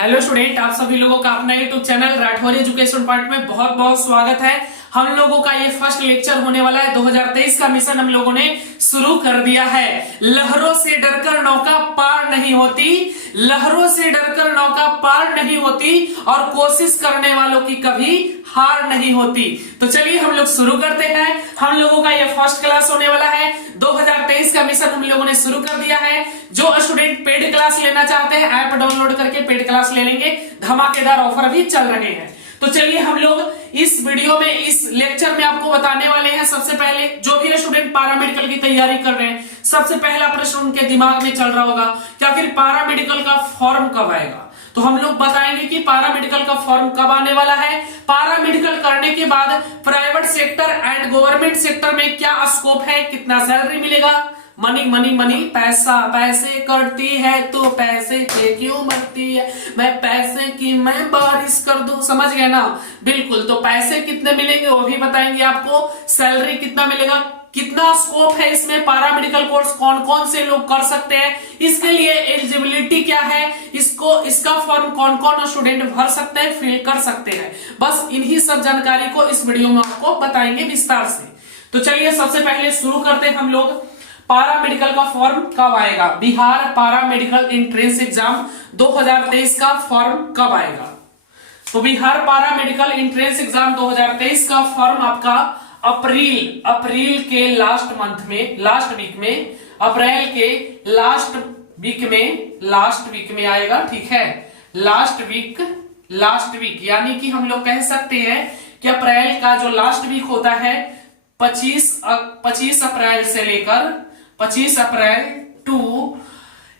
Hello student, आप सभी लोगों का अपना YouTube channel Rathore education point में बहुत बहुत स्वागत है। हम लोगों का ये फर्स्ट लेक्चर होने वाला है। 2023 का मिशन हम लोगों ने शुरू कर दिया है। लहरों से डरकर नौका पार नहीं होती, लहरों से डरकर नौका पार नहीं होती और कोशिश करने वालों की कभी हार नहीं होती। तो चलिए हम लोग शुरू करते हैं। हम लोगों का ये फर्स्ट क्लास होने वाला है। 2023 का मिशन हम लोगों ने शुरू कर दिया है। जो स्टूडेंट पेड क्लास लेना चाहते हैं ऐप डाउनलोड करके पेड क्लास ले लेंगे। धमाकेदार ऑफर भी चल रहे हैं। तो चलिए हम लोग इस वीडियो में, इस लेक्चर में आपको बताने वाले हैं। सबसे पहले जो भी स्टूडेंट पैरामेडिकल की तैयारी कर रहे हैं, सबसे पहला प्रश्न उनके दिमाग में चल रहा होगा कि आखिर पैरामेडिकल का फॉर्म कब आएगा। तो हम लोग बताएंगे कि पैरामेडिकल का फॉर्म कब आने वाला है। पैरामेडिकल करने के बाद private sector and government sector में क्या स्कोप है, कितना सैलरी मिलेगा। मनी मनी मनी, पैसा पैसे करती है तो पैसे के क्यों मरती है, मैं पैसे की मैं बारिश कर दूं। समझ गए ना? बिल्कुल। तो पैसे कितने मिलेंगे वो भी बताएंगे आपको। सैलरी कितना मिलेगा, कितना स्कोप है इसमें, पैरामेडिकल कोर्स कौन कौन से लोग कर सकते हैं, इसके लिए एलिजिबिलिटी क्या है, इसका फॉर्म कौन कौन स्टूडेंट भर सकते हैं, फिल कर सकते हैं। बस इन्हीं सब जानकारी को इस वीडियो में आपको बताएंगे विस्तार से। तो चलिए सबसे पहले शुरू करते हैं हम लोग। पैरामेडिकल का फॉर्म कब आएगा, बिहार पैरामेडिकल एंट्रेंस एग्जाम 2023 का फॉर्म कब आएगा। तो बिहार पैरामेडिकल एंट्रेंस एग्जाम 2023 का फॉर्म आपका अप्रैल के लास्ट मंथ में, लास्ट वीक में, अप्रैल के लास्ट वीक में आएगा। ठीक है, लास्ट वीक यानी कि हम लोग कह सकते हैं कि अप्रैल का जो लास्ट वीक होता है 25 अप्रैल से लेकर 25 अप्रैल टू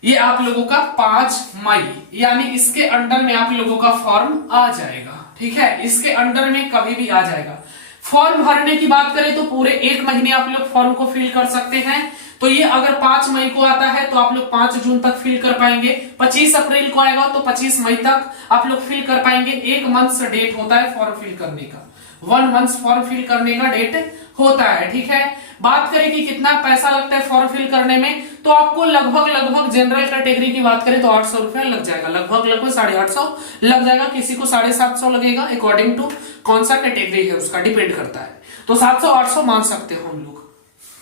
ये आप लोगों का 5 मई, यानी इसके अंडर में आप लोगों का फॉर्म आ जाएगा। ठीक है, इसके अंडर में कभी भी आ जाएगा। फॉर्म भरने की बात करें तो पूरे 1 महीने आप लोग फॉर्म को फिल कर सकते हैं। तो ये अगर 5 मई को आता है तो आप लोग 5 जून तक फिल कर पाएंगे। 25 अप्रैल को आएगा तो 25 मई तक आप लोग फिल कर पाएंगे। 1 मंथ से डेट होता है फॉर्म फिल करने का, 1 मंथ फॉर्म फिल करने का डेट होता है। ठीक है, बात करें कि कितना पैसा लगता है फॉर्म फिल करने में, तो आपको लगभग जनरल कैटेगरी की बात करें तो 800 रुपया लग जाएगा। लगभग 850 लग जाएगा। किसी को 750 लगेगा, अकॉर्डिंग टू कौन सा कैटेगरी है उसका डिपेंड करता है। तो 700-800 मान सकते हो हम लोग,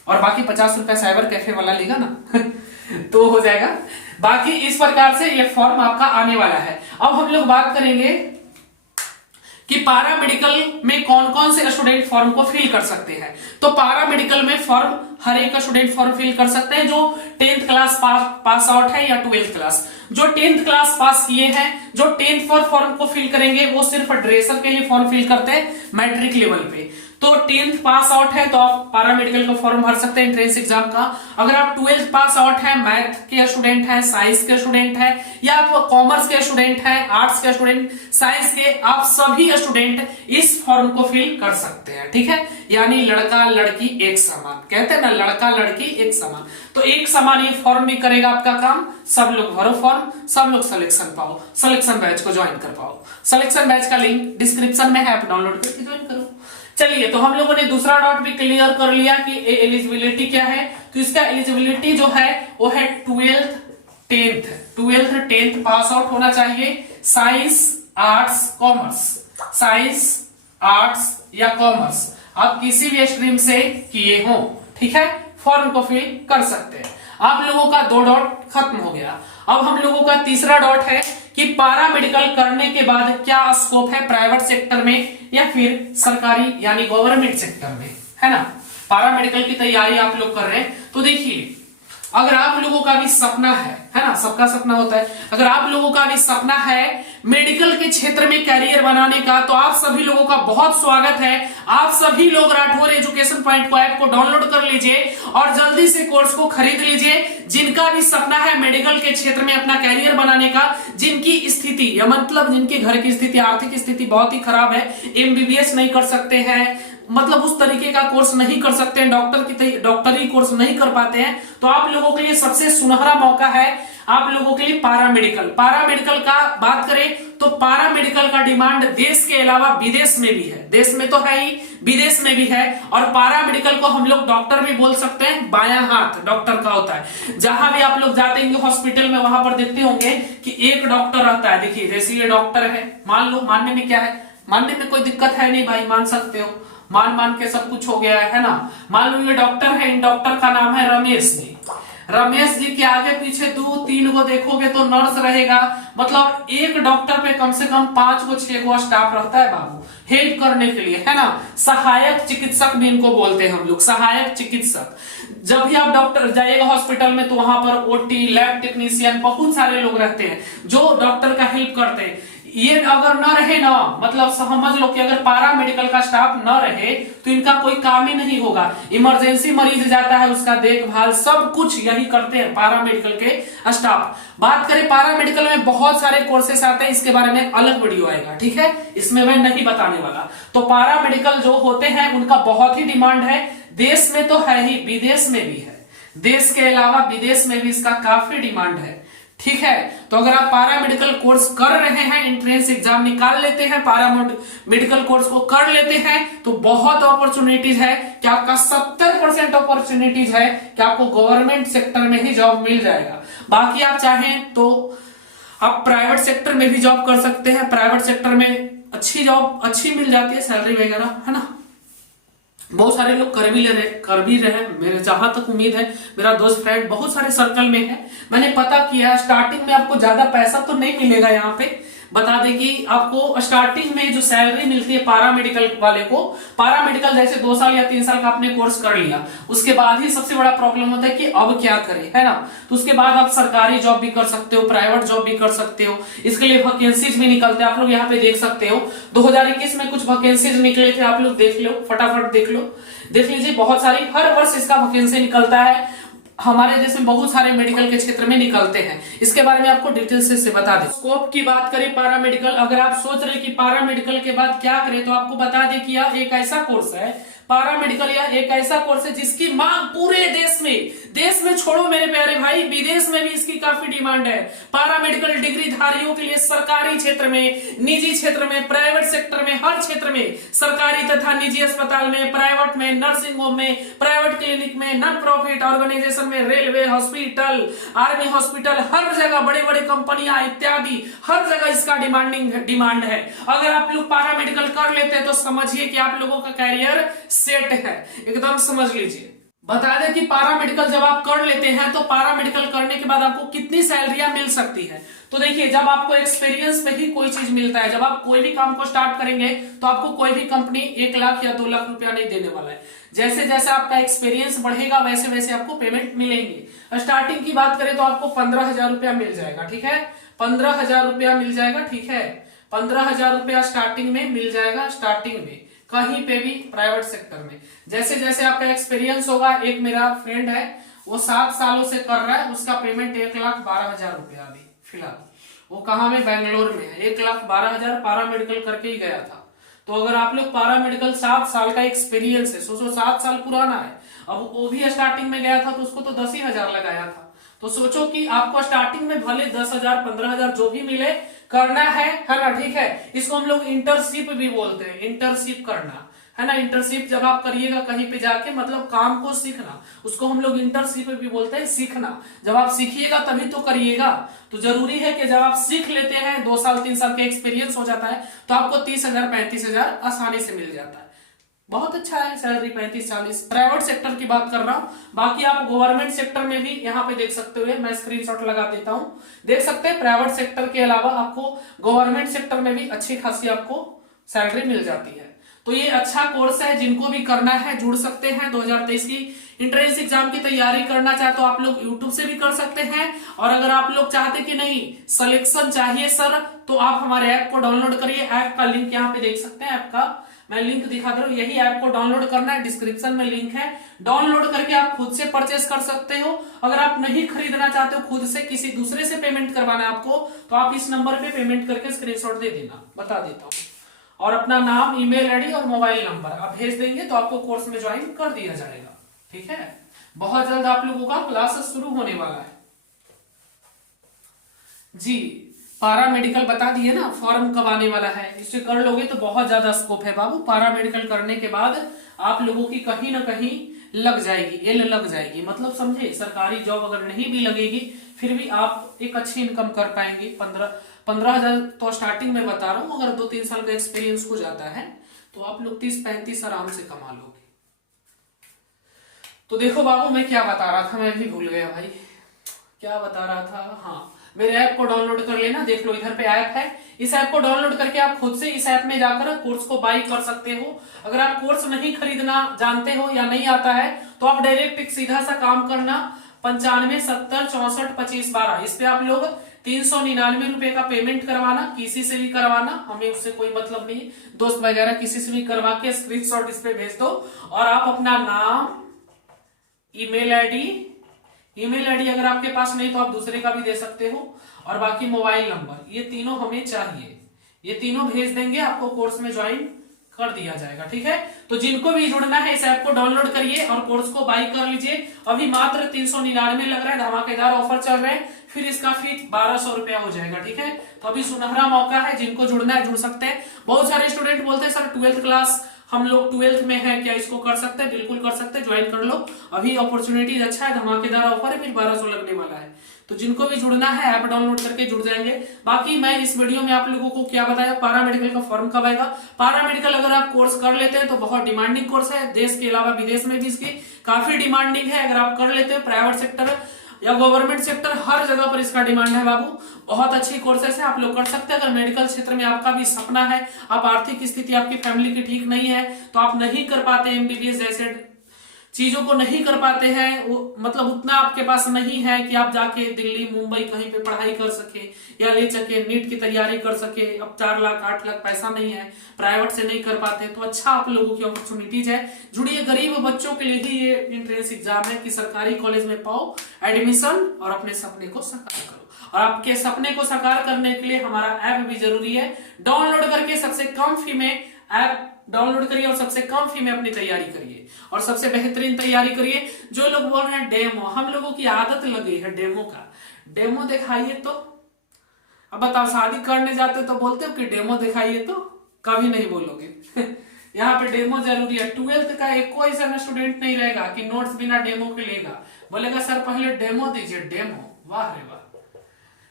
और बाकी 50 रुपया साइबर कैफे वाला लेगा ना तो हो जाएगा। बाकी इस प्रकार से ये फॉर्म आपका आने वाला है। अब हम लोग बात करेंगे कि पैरामेडिकल में कौन कौन से स्टूडेंट फॉर्म को फिल कर सकते हैं। तो पैरामेडिकल में फॉर्म हर एक स्टूडेंट फॉर्म फिल कर सकते हैं जो 10th क्लास पास आउट है या 12th क्लास। जो 10th क्लास पास किए हैं, जो 10th फॉर्म को फिल करेंगे वो सिर्फ ड्रेसर के लिए फॉर्म फिल करते हैं मैट्रिक लेवल पे। तो 10th पास आउट है तो आप पैरामेडिकल का फॉर्म भर सकते हैं एंट्रेंस एग्जाम का। अगर आप 12th पास आउट है, मैथ के स्टूडेंट हैं, साइंस के स्टूडेंट हैं, या आप कॉमर्स के स्टूडेंट हैं, आर्ट्स के स्टूडेंट, साइंस के, आप सभी स्टूडेंट इस फॉर्म को फिल कर सकते हैं। ठीक है, यानी लड़का लड़की एक समान, कहते हैं ना, लड़का लड़की एक समान। तो एक समान ये फॉर्म भी करेगा आपका काम। सब लोग भरो फॉर्म, सब लोग सिलेक्शन पाओ, सिलेक्शन बैच को ज्वाइन कर पाओ। सिलेक्शन बैच का लिंक डिस्क्रिप्शन में है, ऐप डाउनलोड करके ज्वाइन करो। चलिए, तो हम लोगों ने दूसरा डॉट भी क्लियर कर लिया कि एलिजिबिलिटी क्या है। तो इसका एलिजिबिलिटी जो है वो है 12th 10th पास आउट होना चाहिए। Science, arts, commerce, science, arts या कॉमर्स आप किसी भी स्ट्रीम से किए हो। ठीक है, फॉर्म को फिल कर सकते हैं। आप लोगों का 2 डॉट खत्म हो गया। अब हम लोगों का तीसरा डॉट है कि पैरामेडिकल करने के बाद क्या स्कोप है प्राइवेट सेक्टर में या फिर सरकारी यानी गवर्नमेंट सेक्टर में, है ना। पैरामेडिकल की तैयारी आप लोग कर रहे हैं तो देखिए, अगर आप लोगों का भी सपना है ना, सबका सपना होता है, अगर आप लोगों का भी सपना है मेडिकल के क्षेत्र में कैरियर बनाने का, तो आप सभी लोगों का बहुत स्वागत है। आप सभी लोग राठौर एजुकेशन पॉइंट को ऐप को डाउनलोड कर लीजिए और जल्दी से कोर्स को खरीद लीजिए। जिनका भी सपना है मेडिकल के क्षेत्र में अपना कैरियर बनाने का, जिनकी स्थिति या मतलब जिनके घर की स्थिति, आर्थिक स्थिति बहुत ही खराब है, MBBS नहीं कर सकते हैं, मतलब उस तरीके का कोर्स नहीं कर सकते हैं, डॉक्टरी कोर्स नहीं कर पाते हैं, तो आप लोगों के लिए सबसे सुनहरा मौका है आप लोगों के लिए पारामेडिकल का बात करें तो पारामेडिकल का डिमांड देश के अलावा विदेश में भी है, देश में तो है ही, विदेश में भी है। और पारामेडिकल को हम लोग डॉक्टर भी बोल सकते हैं, बायां हाथ डॉक्टर का होता है। जहां भी आप लोग जाते होंगे हॉस्पिटल में, वहां पर देखते होंगे कि एक डॉक्टर रहता है। देखिए जैसे ये डॉक्टर है, मान लो, मानने में क्या है, मानने में कोई दिक्कत है नहीं भाई, मान सकते हो, मान के सब कुछ हो गया है ना। मान लो ये डॉक्टर है, इन डॉक्टर का नाम है रमेश जी। रमेश जी के आगे पीछे 2-3 को देखोगे तो नर्स रहेगा, मतलब एक डॉक्टर पे कम से कम 5 को 6 को स्टाफ रहता है बाबू, हेल्प करने के लिए, है ना। सहायक चिकित्सक भी इनको बोलते हैं हम लोग, सहायक चिकित्सक। जब भी आप डॉक्टर जाइएगा हॉस्पिटल में तो वहां पर ओटी, लैब टेक्नीशियन, बहुत सारे लोग रहते हैं जो डॉक्टर का हेल्प करते हैं। ये अगर न रहे ना, मतलब समझ लो कि अगर पारा मेडिकल का स्टाफ न रहे तो इनका कोई काम ही नहीं होगा। इमरजेंसी मरीज जाता है, उसका देखभाल सब कुछ यही करते हैं पारा मेडिकल के स्टाफ। बात करें पारा मेडिकल में बहुत सारे कोर्सेस आते हैं, इसके बारे में अलग वीडियो आएगा, ठीक है, इसमें मैं नहीं बताने वाला। तो पारा मेडिकल जो होते हैं उनका बहुत ही डिमांड है, देश में तो है ही, विदेश में भी है, देश के अलावा विदेश में भी इसका काफी डिमांड है, ठीक है। तो अगर आप पारा मेडिकल कोर्स कर रहे हैं, एंट्रेंस एग्जाम निकाल लेते हैं, पारा मेडिकल कोर्स को कर लेते हैं, तो बहुत अपॉर्चुनिटीज है कि आपका 70% अपॉर्चुनिटीज है कि आपको गवर्नमेंट सेक्टर में ही जॉब मिल जाएगा। बाकी आप चाहें तो आप प्राइवेट सेक्टर में भी जॉब कर सकते हैं, प्राइवेट सेक्टर में अच्छी जॉब अच्छी मिल जाती है, सैलरी वगैरह, है ना। बहुत सारे लोग कर भी रहे, मेरे जहां तक उम्मीद है, मेरा दोस्त फ्रेंड बहुत सारे सर्कल में है, मैंने पता किया। स्टार्टिंग में आपको ज्यादा पैसा तो नहीं मिलेगा, यहाँ पे बता दें कि आपको स्टार्टिंग में जो सैलरी मिलती है पारा मेडिकल वाले को, पारा मेडिकल जैसे 2 साल या 3 साल का आपने कोर्स कर लिया, उसके बाद ही सबसे बड़ा प्रॉब्लम होता है कि अब क्या करें, है ना। तो उसके बाद आप सरकारी जॉब भी कर सकते हो, प्राइवेट जॉब भी कर सकते हो, इसके लिए वैकेंसीज भी निकलते हैं, आप लोग यहाँ पे देख सकते हो। 2021 में कुछ वैकेंसीज निकले थे, आप लोग देख लो, फटाफट देख लीजिए, बहुत सारी, हर वर्ष इसका वैकेंसी निकलता है, हमारे देश में बहुत सारे मेडिकल के क्षेत्र में निकलते हैं। इसके बारे में आपको डिटेल से बता दें। स्कोप की बात करें पारा मेडिकल, अगर आप सोच रहे कि पारा मेडिकल के बाद क्या करें, तो आपको बता दें कि यह एक ऐसा कोर्स है, पारा मेडिकल यह एक ऐसा कोर्स है जिसकी मांग पूरे देश में छोड़ो मेरे प्यारे भाई, विदेश में भी इसकी काफी डिमांड है। पारा मेडिकल डिग्री धारियों के लिए सरकारी क्षेत्र में, निजी क्षेत्र में, प्राइवेट सेक्टर में, हर क्षेत्र में, सरकारी तथा निजी अस्पताल में, प्राइवेट में, नर्सिंग होम में, प्राइवेट क्लिनिक में, नॉन प्रॉफिट ऑर्गेनाइजेशन में, रेलवे, हॉस्पिटल, आर्मी हॉस्पिटल, हर जगह बड़े बड़े कंपनियां इत्यादि, हर जगह इसका डिमांड है। अगर आप लोग पारा मेडिकल कर लेते हैं तो समझिए कि आप लोगों का कैरियर सेट है, एकदम समझ लीजिए। बता दें कि पारा मेडिकल जब आप कर लेते हैं तो पारा मेडिकल करने के बाद आपको कितनी सैलरियां मिल सकती है। तो देखिए, जब आपको एक्सपीरियंस पे ही कोई चीज मिलता है, जब आप कोई भी काम को स्टार्ट करेंगे तो आपको कोई भी कंपनी 1 लाख या 2 लाख रुपया नहीं देने वाला है। जैसे जैसे आपका एक्सपीरियंस बढ़ेगा वैसे वैसे आपको पेमेंट मिलेंगे। स्टार्टिंग की बात करें तो आपको 15,000 रुपया मिल जाएगा, ठीक है, 15,000 रुपया मिल जाएगा, ठीक है, 15,000 रुपया स्टार्टिंग में मिल जाएगा, स्टार्टिंग में कहीं पे भी प्राइवेट सेक्टर में। जैसे जैसे आपका एक्सपीरियंस होगा, एक मेरा फ्रेंड है वो 7 सालों से कर रहा है, उसका पेमेंट 1,12,000 रुपया अभी फिलहाल, वो कहाँ में, बैंगलोर में है, 1,12,000 पारा मेडिकल करके ही गया था। तो अगर आप लोग पारा मेडिकल 7 साल का एक्सपीरियंस है, सोचो 7 साल पुराना है, अब वो भी स्टार्टिंग में गया था तो उसको तो 10,000 लगाया था। तो सोचो कि आपको स्टार्टिंग में भले 10,000 15,000 जो भी मिले करना है ना, ठीक है। इसको हम लोग इंटर्नशिप भी बोलते हैं, इंटर्नशिप करना, है ना। इंटर्नशिप जब आप करिएगा कहीं पे जाके, मतलब काम को सीखना, उसको हम लोग इंटर्नशिप भी बोलते हैं, सीखना। जब आप सीखिएगा तभी तो करिएगा। तो जरूरी है कि जब आप सीख लेते हैं, 2 साल 3 साल का एक्सपीरियंस हो जाता है, तो आपको 30,000 35,000 आसानी से मिल जाता है। बहुत अच्छा है सैलरी, 35-40। प्राइवेट सेक्टर की बात कर रहा हूं, बाकी आप गवर्नमेंट सेक्टर में भी यहाँ पे देख सकते हो, मैं स्क्रीनशॉट लगा देता हूं, देख सकते हैं। प्राइवेट सेक्टर के अलावा आपको गवर्नमेंट सेक्टर में भी अच्छी खासी आपको सैलरी मिल जाती है। तो ये अच्छा कोर्स है, जिनको भी करना है जुड़ सकते हैं। 2023 की एंट्रेंस एग्जाम की तैयारी करना चाहे तो आप लोग यूट्यूब से भी कर सकते हैं, और अगर आप लोग चाहते कि नहीं सिलेक्शन चाहिए सर, तो आप हमारे ऐप को डाउनलोड करिए। ऐप का लिंक यहाँ पे देख सकते हैं, ऐप का मैं लिंक दिखा दे रहा हूं, यही ऐप को डाउनलोड करना है, डिस्क्रिप्शन में लिंक है, डाउनलोड करके आप खुद से परचेस कर सकते हो। अगर आप नहीं खरीदना चाहते हो, खुद से किसी दूसरे से पेमेंट करवाना है आपको, तो आप इस नंबर पे पेमेंट करके स्क्रीनशॉट दे देना, बता देता हूँ। और अपना नाम, ईमेल आईडी और मोबाइल नंबर आप भेज देंगे तो आपको कोर्स में ज्वाइन कर दिया जाएगा। ठीक है, बहुत जल्द आप लोगों का क्लास शुरू होने वाला है जी। पारा मेडिकल बता दिए ना, फॉर्म कब आने वाला है, इसे कर लोगे तो बहुत ज्यादा स्कोप है बाबू। पारा मेडिकल करने के बाद आप लोगों की कहीं ना कहीं लग जाएगी, एल लग जाएगी, मतलब समझे, सरकारी जॉब अगर नहीं भी लगेगी फिर भी आप एक अच्छी इनकम कर पाएंगे। 15,000 तो स्टार्टिंग में बता रहा हूँ, अगर 2-3 साल का एक्सपीरियंस हो जाता है तो आप लोग 30-35 आराम से कमा लोगे। तो देखो बाबू, मैं क्या बता रहा था, मैं भी भूल गया भाई, क्या बता रहा था। हाँ, मेरे ऐप को डाउनलोड कर लेना, देख लो इधर पे ऐप है, इस ऐप को डाउनलोड करके आप खुद से इस ऐप में जाकर कोर्स को बाई कर सकते हो। अगर आप कोर्स नहीं खरीदना जानते हो या नहीं आता है तो आप डायरेक्ट एक सीधा सा काम करना, 95 70 64 25 12, इस पे आप लोग 399 रुपए का पेमेंट करवाना, किसी से भी करवाना, हमें उससे कोई मतलब नहीं, दोस्त वगैरह किसी से भी करवा के स्क्रीनशॉट इस पे भेज दो और आप अपना नाम, ईमेल आईडी अगर आपके पास नहीं तो आप दूसरे का भी दे सकते हो, और बाकी मोबाइल नंबर, ये तीनों हमें चाहिए, ये तीनों भेज देंगे, आपको कोर्स में ज्वाइन कर दिया जाएगा। ठीक है, तो जिनको भी जुड़ना है इस ऐप को डाउनलोड करिए और कोर्स को बाई कर लीजिए। अभी मात्र 399 लग रहा है, धमाकेदार ऑफर चल रहे हैं, फिर इसका फी 1200 रुपया हो जाएगा। ठीक है, तो अभी सुनहरा मौका है, जिनको जुड़ना है जुड़ सकते हैं। बहुत सारे स्टूडेंट बोलते हैं सर 12th क्लास, हम लोग 12th में हैं, क्या इसको कर सकते हैं? बिल्कुल कर सकते हैं, ज्वाइन कर लो, अभी अपॉर्चुनिटी अच्छा है, धमाकेदार ऑफर है, फिर 1200 लगने वाला है। तो जिनको भी जुड़ना है ऐप डाउनलोड करके जुड़ जाएंगे। बाकी मैं इस वीडियो में आप लोगों को क्या बताया, पारा मेडिकल का फॉर्म कब आएगा। पारा मेडिकल अगर आप कोर्स कर लेते हैं तो बहुत डिमांडिंग कोर्स है, देश के अलावा विदेश में भी इसकी काफी डिमांडिंग है। अगर आप कर लेते हैं, प्राइवेट सेक्टर या गवर्नमेंट सेक्टर, हर जगह पर इसका डिमांड है बाबू। बहुत अच्छी कोर्सेस है, आप लोग कर सकते हैं। अगर मेडिकल क्षेत्र में आपका भी सपना है, आप आर्थिक स्थिति आपकी फैमिली की ठीक नहीं है तो आप नहीं कर पाते, एमबीबीएस जैसे चीजों को नहीं कर पाते हैं, वो मतलब उतना आपके पास नहीं है कि आप जाके दिल्ली मुंबई कहीं पे पढ़ाई कर सके या ले सके, नीट की तैयारी कर सके, अब 4 लाख 8 लाख पैसा नहीं है, प्राइवेट से नहीं कर पाते, तो अच्छा आप लोगों की अपॉर्चुनिटीज है, जुड़िए। गरीब बच्चों के लिए ही ये एंट्रेंस एग्जाम है कि सरकारी कॉलेज में पाओ एडमिशन और अपने सपने को साकार करो। और आपके सपने को साकार करने के लिए हमारा ऐप भी जरूरी है, डाउनलोड करके सबसे कम फी में ऐप डाउनलोड करिए और सबसे कम फी में अपनी तैयारी करिए और सबसे बेहतरीन तैयारी करिए। जो लोग बोल रहे हैं डेमो, हम लोगों की आदत लगी है डेमो का, डेमो दिखाइए तो, अब बताओ शादी करने जाते तो बोलते हो कि डेमो दिखाइए, तो कभी नहीं बोलोगे यहाँ पे डेमो जरूरी है। 12th का एक कोई ऐसा स्टूडेंट नहीं रहेगा कि नोट्स बिना डेमो के लेगा, बोलेगा सर पहले डेमो दीजिए, डेमो। वाह रे वाह।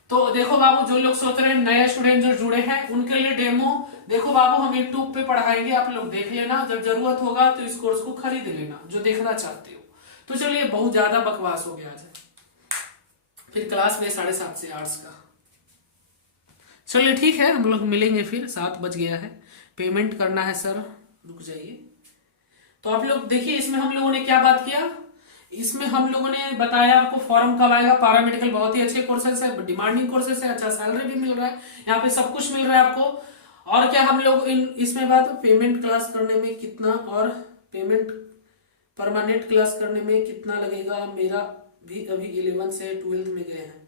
तो देखो बाबू, जो लोग सोच रहे हैं, नए स्टूडेंट जो जुड़े हैं उनके लिए डेमो देखो बाबू, हम यूट्यूब पे पढ़ाएंगे, आप लोग देख लेना, जब जरूरत होगा तो इस कोर्स को खरीद लेना जो देखना चाहते हो। तो चलिए, बहुत ज्यादा बकवास हो गया आज, फिर क्लास में 7:30 से आर्ट्स का। चलिए ठीक है, हम लोग मिलेंगे फिर, 7 बज गया है, पेमेंट करना है सर, रुक जाइए। तो आप लोग देखिए, इसमें हम लोगों ने क्या बात किया, इसमें हम लोगों ने बताया आपको फॉर्म कब आएगा। पारा मेडिकल बहुत ही अच्छे कोर्सेस है, डिमांडिंग कोर्सेस है, अच्छा सैलरी भी मिल रहा है, यहाँ पे सब कुछ मिल रहा है आपको। और क्या हम लोग इसमें बात, पेमेंट क्लास करने में कितना और पेमेंट परमानेंट क्लास करने में कितना लगेगा। मेरा भी अभी 11 से 12th में गए हैं।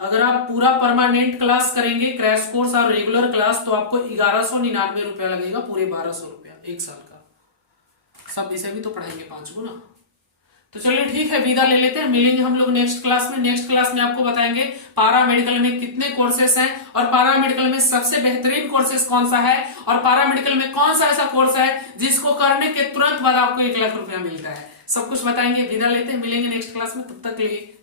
अगर आप पूरा परमानेंट क्लास करेंगे, क्रैश कोर्स और रेगुलर क्लास, तो आपको 1199 रुपया लगेगा, पूरे 1200 रुपया 1 साल का। सब विषय भी तो पढ़ाएंगे 5 गो ना। तो चलिए ठीक है, विदा ले लेते हैं, मिलेंगे हम लोग नेक्स्ट क्लास में। नेक्स्ट क्लास में आपको बताएंगे पारा मेडिकल में कितने कोर्सेस हैं और पारा मेडिकल में सबसे बेहतरीन कोर्सेस कौन सा है और पारा मेडिकल में कौन सा ऐसा कोर्स है जिसको करने के तुरंत बाद आपको 1 लाख रुपया मिलता है। सब कुछ बताएंगे, विदा लेते हैं, मिलेंगे नेक्स्ट क्लास में, तब तक के लिए